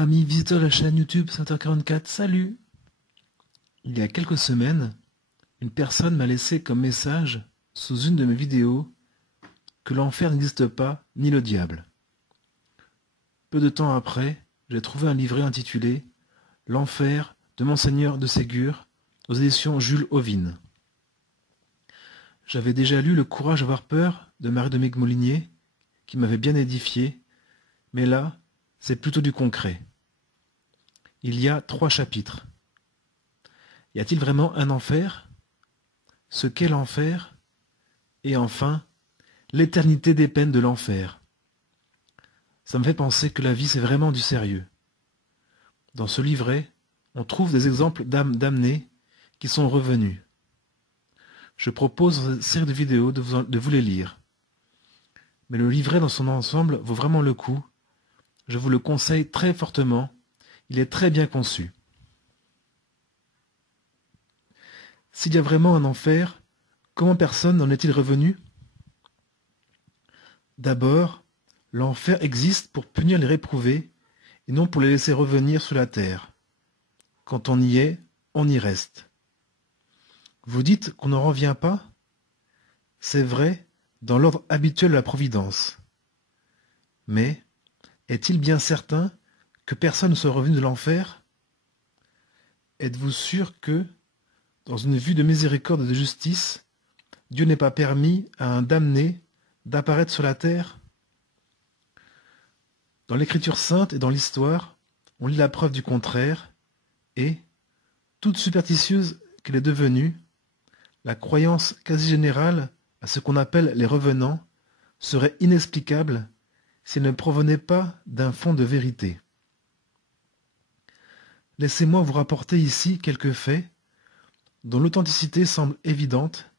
Amis visiteurs de la chaîne YouTube 7h44, salut! Il y a quelques semaines, une personne m'a laissé comme message, sous une de mes vidéos, que l'enfer n'existe pas, ni le diable. Peu de temps après, j'ai trouvé un livret intitulé « L'enfer de Monseigneur de Ségur » aux éditions Jules Ovine. J'avais déjà lu « Le courage d'avoir peur » de Marie de Meck-Molinier, qui m'avait bien édifié, mais là, c'est plutôt du concret. Il y a 3 chapitres. Y a-t-il vraiment un enfer? Ce qu'est l'enfer? Et enfin, l'éternité des peines de l'enfer. Ça me fait penser que la vie c'est vraiment du sérieux. Dans ce livret, on trouve des exemples d'âmes damnées qui sont revenues. Je propose dans cette série de vidéos de vous les lire. Mais le livret dans son ensemble vaut vraiment le coup. Je vous le conseille très fortement. Il est très bien conçu. S'il y a vraiment un enfer, comment personne n'en est-il revenu? D'abord, l'enfer existe pour punir les réprouvés et non pour les laisser revenir sur la terre. Quand on y est, on y reste. Vous dites qu'on n'en revient pas? C'est vrai, dans l'ordre habituel de la Providence. Mais, est-il bien certain que personne ne soit revenu de l'enfer? Êtes-vous sûr que, dans une vue de miséricorde et de justice, Dieu n'ait pas permis à un damné d'apparaître sur la terre? Dans l'Écriture sainte et dans l'histoire, on lit la preuve du contraire, et, toute superstitieuse qu'elle est devenue, la croyance quasi générale à ce qu'on appelle les revenants serait inexplicable si elle ne provenait pas d'un fond de vérité. Laissez-moi vous rapporter ici quelques faits dont l'authenticité semble évidente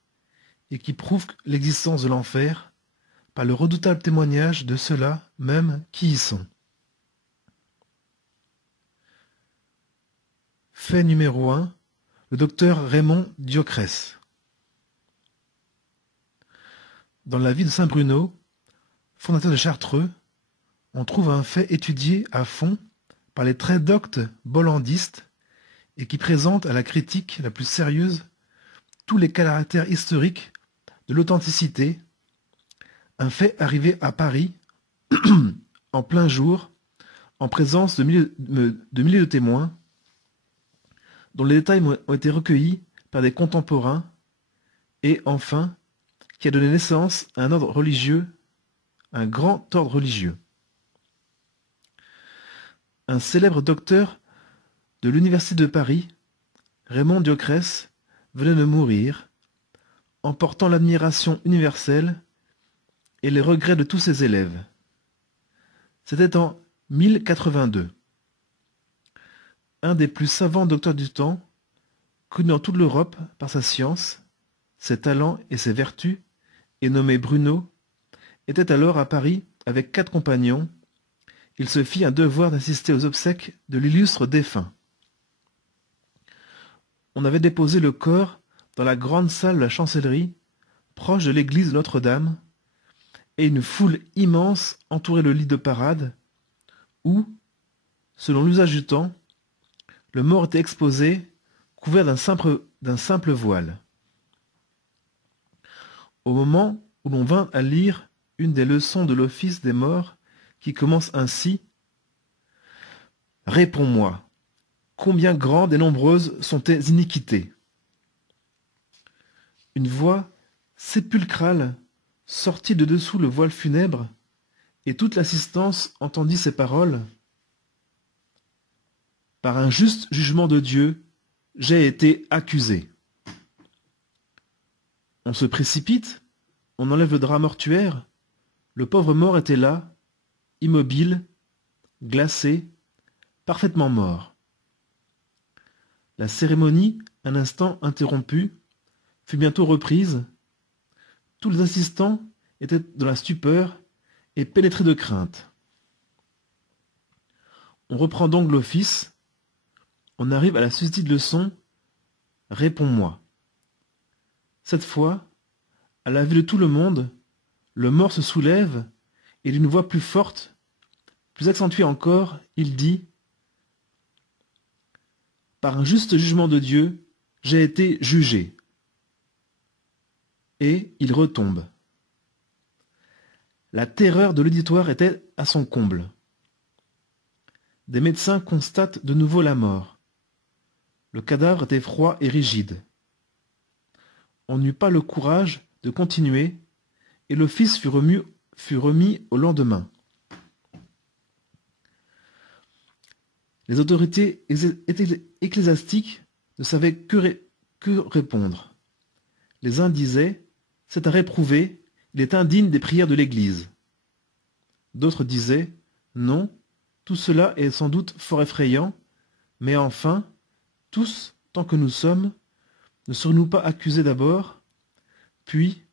et qui prouvent l'existence de l'enfer par le redoutable témoignage de ceux-là même qui y sont. Fait numéro 1, le docteur Raymond Diocrès. Dans la vie de Saint Bruno, fondateur de Chartreux, on trouve un fait étudié à fond par les très doctes bollandistes et qui présente à la critique la plus sérieuse tous les caractères historiques de l'authenticité, un fait arrivé à Paris en plein jour, en présence de milliers de témoins, dont les détails ont été recueillis par des contemporains, et enfin, qui a donné naissance à un ordre religieux, un grand ordre religieux. Un célèbre docteur de l'Université de Paris, Raymond Diocrès, venait de mourir, emportant l'admiration universelle et les regrets de tous ses élèves. C'était en 1082. Un des plus savants docteurs du temps, connu dans toute l'Europe par sa science, ses talents et ses vertus, et nommé Bruno, était alors à Paris avec 4 compagnons. Il se fit un devoir d'assister aux obsèques de l'illustre défunt. On avait déposé le corps dans la grande salle de la chancellerie, proche de l'église de Notre-Dame, et une foule immense entourait le lit de parade, où, selon l'usage du temps, le mort était exposé, couvert d'un simple voile. Au moment où l'on vint à lire une des leçons de l'office des morts, qui commence ainsi: « Réponds-moi, combien grandes et nombreuses sont tes iniquités ?» Une voix sépulcrale sortit de dessous le voile funèbre, et toute l'assistance entendit ces paroles: « Par un juste jugement de Dieu, j'ai été accusé. » On se précipite, on enlève le drap mortuaire, le pauvre mort était là, immobile, glacé, parfaitement mort. La cérémonie, un instant interrompue, fut bientôt reprise. Tous les assistants étaient dans la stupeur et pénétrés de crainte. On reprend donc l'office. On arrive à la susdite leçon « Réponds-moi ». Cette fois, à la vue de tout le monde, le mort se soulève et d'une voix plus forte, plus accentuée encore, il dit Par un juste jugement de Dieu, j'ai été jugé. Et il retombe. La terreur de l'auditoire était à son comble. Des médecins constatent de nouveau la mort. Le cadavre était froid et rigide. On n'eut pas le courage de continuer, et l'office fut remis au lendemain. Les autorités ecclésiastiques ne savaient que répondre. Les uns disaient « C'est à réprouver, il est indigne des prières de l'Église ». D'autres disaient « Non, tout cela est sans doute fort effrayant, mais enfin, tous, tant que nous sommes, ne serons-nous pas accusés d'abord, puis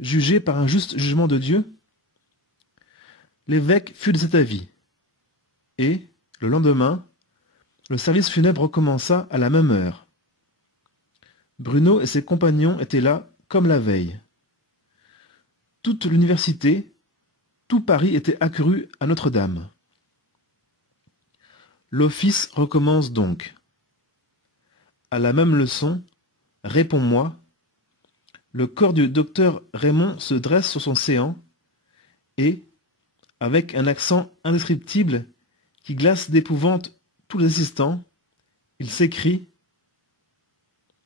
jugés par un juste jugement de Dieu ?» L'évêque fut de cet avis, et, le lendemain, le service funèbre recommença à la même heure. Bruno et ses compagnons étaient là comme la veille. Toute l'université, tout Paris était accru à Notre-Dame. L'office recommence donc. À la même leçon, réponds-moi, le corps du docteur Raymond se dresse sur son séant et, avec un accent indescriptible qui glace d'épouvante tous les assistants, il s'écrie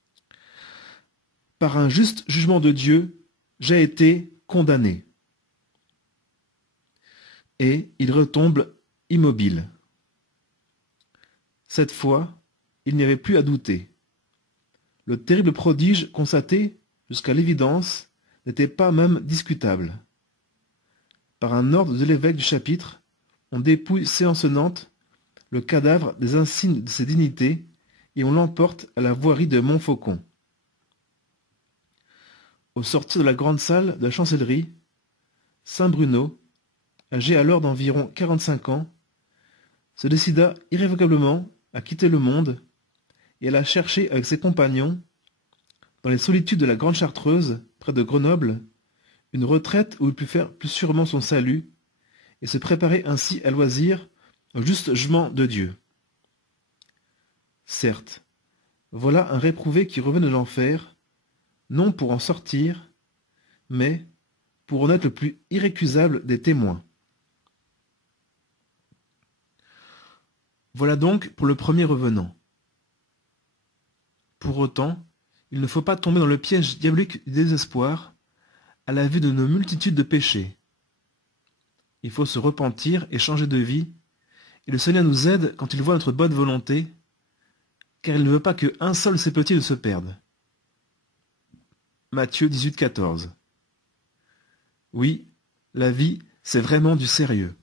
« Par un juste jugement de Dieu, j'ai été condamné. » Et il retombe immobile. Cette fois, il n'y avait plus à douter. Le terrible prodige constaté, jusqu'à l'évidence, n'était pas même discutable. Par un ordre de l'évêque du chapitre, on dépouille séance tenante le cadavre des insignes de ses dignités et on l'emporte à la voirie de Montfaucon. Au sortir de la grande salle de la chancellerie, saint Bruno, âgé alors d'environ 45 ans, se décida irrévocablement à quitter le monde et alla chercher avec ses compagnons, dans les solitudes de la Grande Chartreuse, près de Grenoble, une retraite où il put faire plus sûrement son salut et se préparer ainsi à loisir au juste jugement de Dieu. Certes, voilà un réprouvé qui revient de l'enfer, non pour en sortir, mais pour en être le plus irrécusable des témoins. Voilà donc pour le premier revenant. Pour autant, il ne faut pas tomber dans le piège diabolique du désespoir à la vue de nos multitudes de péchés. Il faut se repentir et changer de vie, et le Seigneur nous aide quand il voit notre bonne volonté, car il ne veut pas qu'un seul de ses petits ne se perde. Matthieu 18, 14. Oui, la vie, c'est vraiment du sérieux.